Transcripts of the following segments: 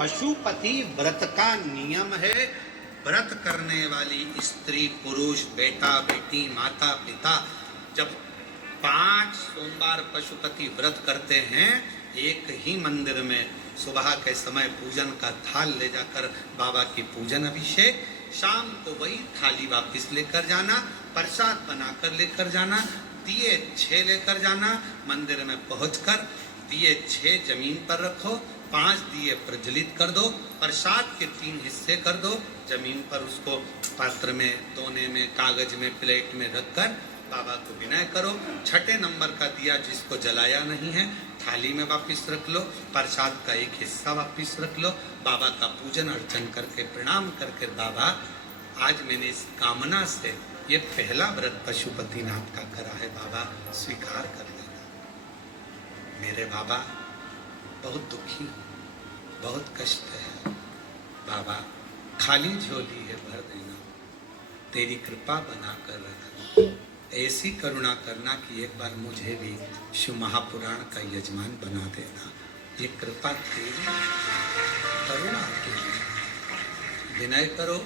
पशुपति व्रत का नियम है। व्रत करने वाली स्त्री पुरुष बेटा बेटी माता पिता जब 5 सोमवार पशुपति व्रत करते हैं, एक ही मंदिर में सुबह के समय पूजन का थाल ले जाकर बाबा की पूजन अभिषेक, शाम को वही थाली वापस लेकर जाना, प्रसाद बनाकर लेकर जाना, दिए 6 लेकर जाना, मंदिर में पहुंचकर दिए 6 जमीन पर रखो, 5 दिए प्रज्वलित कर दो, प्रसाद के 3 हिस्से कर दो, जमीन पर उसको पात्र में, दोने में, कागज में, प्लेट में रखकर बाबा को विनय करो। 6ठे नंबर का दिया जिसको जलाया नहीं है थाली में वापस रख लो, प्रसाद का एक हिस्सा वापस रख लो, बाबा का पूजन अर्चन करके प्रणाम करके बाबा आज मैंने इस कामना से ये पहला व्रत पशुपतिनाथ का करा है, बाबा स्वीकार कर लेना। मेरे बाबा बहुत दुखी हूँ, बहुत कष्ट है बाबा, खाली झोली है भर देना, तेरी कृपा बना कर रखना, ऐसी करुणा करना कि एक बार मुझे भी शिव महापुराण का यजमान बना देना। ये कृपा तेरी, करुणा तेरी। विनय करो,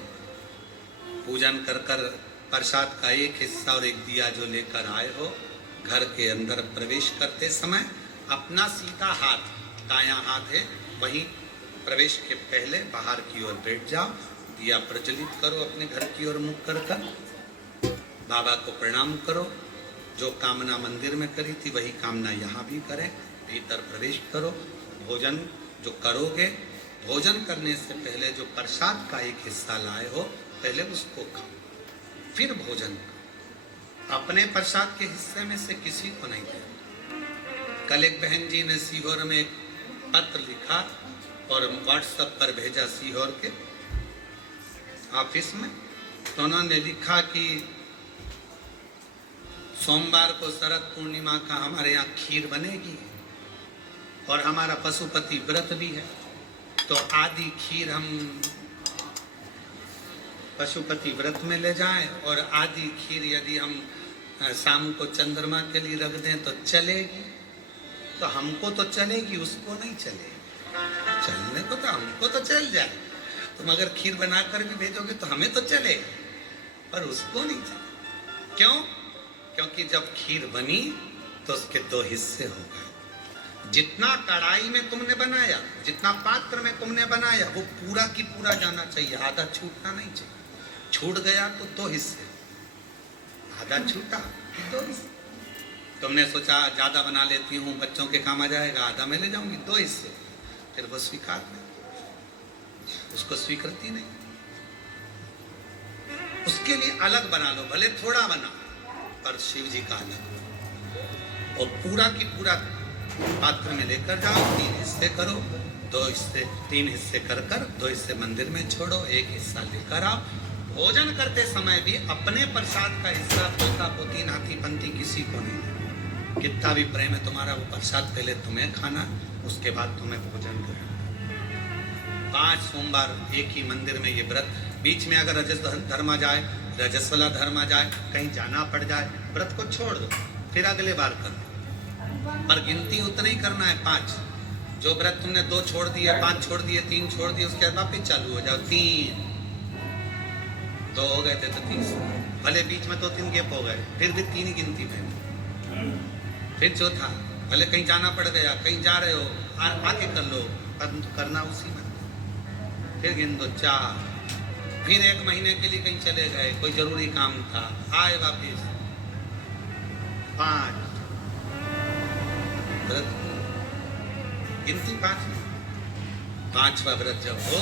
पूजन कर कर प्रसाद का एक हिस्सा और एक दिया जो लेकर आए हो, घर के अंदर प्रवेश करते समय अपना सीधा हाथ, दायां हाथ है, वहीं प्रवेश के पहले बाहर की ओर बैठ जाओ, दिया प्रज्वलित करो, अपने घर की ओर मुख कर कर बाबा को प्रणाम करो। जो कामना मंदिर में करी थी वही कामना यहाँ भी करें, भीतर प्रवेश करो। भोजन जो करोगे, भोजन करने से पहले जो प्रसाद का एक हिस्सा लाए हो पहले उसको खाओ, फिर भोजन करो। अपने प्रसाद के हिस्से में से किसी को नहीं देना। कल एक बहन जी ने सीहोर में एक पत्र लिखा और व्हाट्सएप पर भेजा सीहोर के ऑफिस में, तो उन्होंने लिखा कि सोमवार को शरद पूर्णिमा का हमारे यहाँ खीर बनेगी और हमारा पशुपति व्रत भी है, तो आधी खीर हम पशुपति व्रत में ले जाएं और आधी खीर यदि हम शाम को चंद्रमा के लिए रख दें तो चलेगी। तो हमको तो चलेगी, उसको नहीं चलेगी। चलने को तो हमको तो चल जाए, तुम अगर खीर बनाकर भी भेजोगे तो हमें तो चलेगा, पर उसको नहीं चलेगा। क्यों? क्योंकि जब खीर बनी तो उसके 2 हिस्से हो गए। जितना कढ़ाई में तुमने बनाया, जितना पात्र में तुमने बनाया, वो पूरा की पूरा जाना चाहिए, आधा छूटना नहीं चाहिए। छूट गया तो 2 हिस्से, आधा छूटा 2 हिस्से। तुमने सोचा ज्यादा बना लेती हूँ, बच्चों के काम आ जाएगा, आधा मैं ले जाऊंगी, 2 हिस्से, फिर वो स्वीकार नहीं, उसको स्वीकृति नहीं। उसके लिए अलग बना लो, भले थोड़ा बना, पर शिव जी का अलग, और पूरा की पूरा पात्र में लेकर जाओ, 3 हिस्से करो, 2 हिस्से, 3 हिस्से कर कर 2 हिस्से मंदिर में छोड़ो, 1 हिस्सा लेकर आओ। भोजन करते समय भी अपने प्रसाद का हिस्सा पोता पोती नाती पंती किसी को नहीं देना। कितना भी प्रेम है तुम्हारा, वो प्रसाद पहले तुम्हें खाना, उसके बाद तुम्हें भोजन करना। 5 सोमवार एक ही मंदिर में ये व्रत, बीच में अगर रजस धर्म आ जाए, रजस वाला धर्म आ जाए, कहीं जाना पड़ जाए, व्रत को छोड़ दो, फिर अगले बार करो, पर गिनती उतना ही करना है 5। जो व्रत तुमने 2 छोड़ दिए, 5 छोड़ दिए, 3 छोड़ दिए, उसके बाद वापिस चालू हो जाओ। 3 2 हो गए थे तो 3, भले बीच में 2-3 गैप हो गए, फिर भी 3 ही गिनती में। फिर चौथा, भले कहीं जाना पड़ गया, कहीं जा रहे हो, आके कर लो, करना उसी में। फिर गिन दो 4, फिर 1 महीने के लिए कहीं चले गए, कोई जरूरी काम था, आए वापिस 5, व्रत गिनती 5। 5वां व्रत जब हो,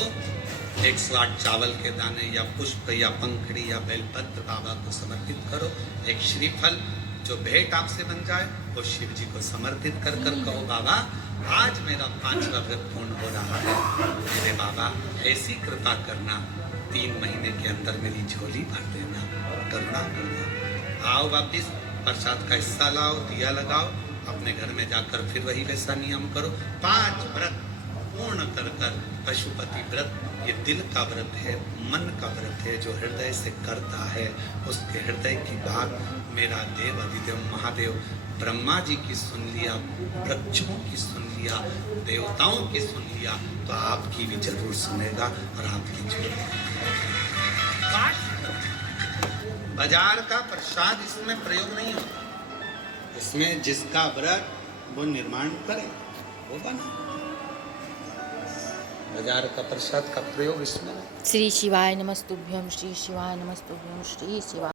108 चावल के दाने या पुष्प या पंखड़ी या बेलपत्र बाबा को समर्पित करो। एक श्रीफल जो भेंट आपसे बन जाए वो शिव जी को समर्पित कर कर कहो, बाबा आज मेरा 5वां व्रत पूर्ण हो रहा है, मेरे बाबा ऐसी कृपा करना, 3 महीने के अंदर मेरी झोली भर देना, करुणा करना। आओ वापिस प्रसाद का हिस्सा लाओ, दिया लगाओ, अपने घर में जाकर फिर वही वैसा नियम करो। 5 व्रत पूर्ण कर कर पशुपति व्रत, ये दिल का व्रत है, मन का व्रत है। जो हृदय से करता है उसके हृदय की बात मेरा देव अधिदेव महादेव ब्रह्मा जी की सुन लिया, वृक्षों की सुन लिया, देवताओं की सुन लिया, तो आपकी भी जरूर सुनेगा और आपकी जरूर। बाजार का प्रसाद इसमें प्रयोग नहीं होता, इसमें जिसका व्रत वो निर्माण करे वो बना। बाजार का प्रसाद का प्रयोग इसमें। श्री शिवाय नमस्तुभ्यं, श्री शिवाय नमस्तुभ्यं, श्री शिवाय।